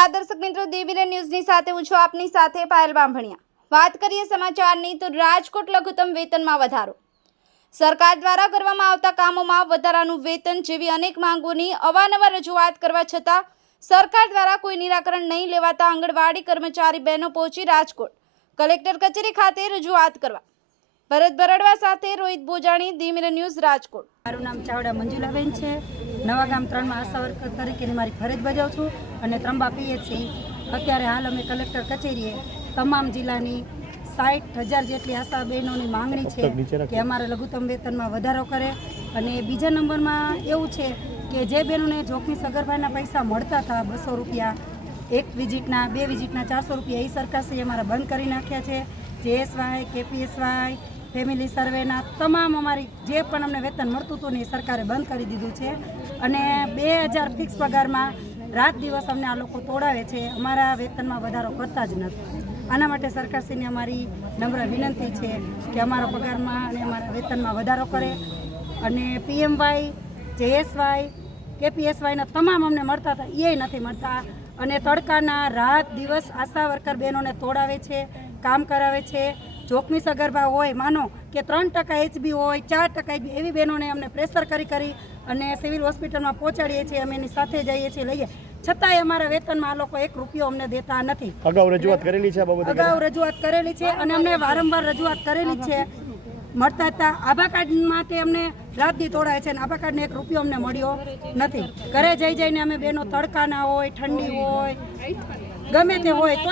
નમસ્કાર દર્શક મિત્રો દેવીરે ન્યૂઝની સાથે હું છું આપની સાથે પાયલ બાંભણિયા. વાત કરીએ સમાચારની તો રાજકોટ લઘુત્તમ વેતનમાં વધારો. સરકાર દ્વારા કરવામાં આવતા કામોમાં વધારાનું વેતન જેવી અનેક માંગોની અવારનવાર રજૂઆત કરવા છતાં સરકાર દ્વારા કોઈ નિરાકરણ નહીં લેવાતા આંગણવાડી કર્મચારી બહેનો પહોંચી રાજકોટ કલેક્ટર કચેરી ખાતે રજૂઆત કરવા. ભરત બરડવા સાથે રોહિત બોજાણી ધીમીર ન્યૂઝ રાજકોટ. મારું નામ ચાવડા મંજુલાબેન છે. નવા ગામ ત્રણમાં આશા વર્કર તરીકેની મારી ફરજ બજાવું છું અને ત્રંબા છીએ. અત્યારે હાલ અમે કલેક્ટર કચેરીએ તમામ જિલ્લાની સાઠ હજાર જેટલી આશા બહેનોની માંગણી છે કે અમારે લઘુત્તમ વેતનમાં વધારો કરે. અને બીજા નંબરમાં એવું છે કે જે બહેનોને જોખમી સગર્ભાના પૈસા મળતા હતા બસો રૂપિયા એક વિઝિટના બે વિઝિટના ચારસો રૂપિયા એ સરકારશ્રીએ અમારા બંધ કરી નાખ્યા છે. જેએસવાય કેપીએસવાય ફેમિલી સર્વેના તમામ અમારી જે પણ અમને વેતન મળતું હતું ને એ સરકારે બંધ કરી દીધું છે. અને બે હજાર ફિક્સ પગારમાં રાત દિવસ અમને આ લોકો તોડાવે છે. અમારા વેતનમાં વધારો કરતા જ નથી. આના માટે સરકારશ્રીને અમારી નમ્ર વિનંતી છે કે અમારા પગારમાં અને અમારા વેતનમાં વધારો કરે. અને પીએમવાય, જેએસવાય, કેપીએસવાયના તમામ અમને મળતા હતા. એ નથી મળતા. અને તડકાના રાત દિવસ આશા વર્કર બહેનોને તોડાવે છે, કામ કરાવે છે. જોખમી સગર્ભા હોય માનો કે ત્રણ ટકા એચબી હોય ચાર ટકા એચબી એવી બહેનોને અમને પ્રેશર કરી કરી અને સિવિલ હોસ્પિટલમાં પહોંચાડીએ છીએ અમે એની સાથે જઈએ છીએ લઈએ. છતાંય અમારા વેતનમાં આ લોકો એક રૂપિયો અમને દેતા નથી. અગાઉ રજૂઆત કરેલી છે અગાઉ રજૂઆત કરેલી છે અને અમને વારંવાર રજૂઆત કરેલી છે. મળતા હતા. આભા કાર્ડ માટે અમને રાતથી તોડાય છે અને આભા કાર્ડને એક રૂપિયો અમને મળ્યો નથી. ઘરે જઈ જઈને અમે બેનો તડકાના હોય ઠંડી હોય ગમે તે હોય